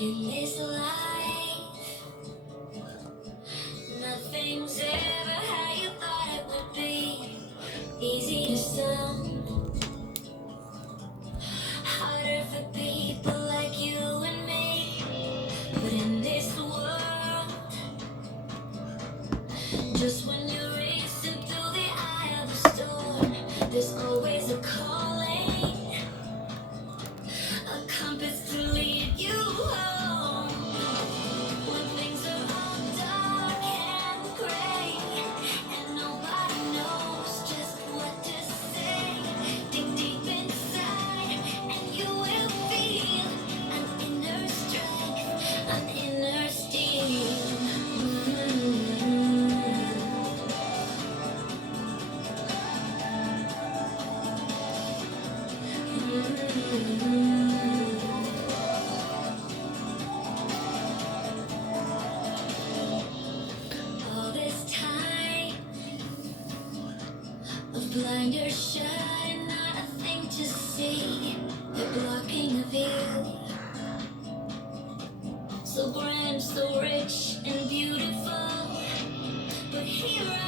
In this life, nothing's ever how you thought it would be. Easy to some, harder for people like you and me. But in this world, just when you're racing through the eye of the storm, there's always a calling, a compass to lead you home. When things are all dark and gray, and nobody knows just what to say, dig deep inside, and you will feel an inner strength, an inner steel. All this time of blinders shut, not a thing to see. They're blocking a view. So grand, so rich and beautiful. But here